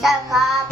下课。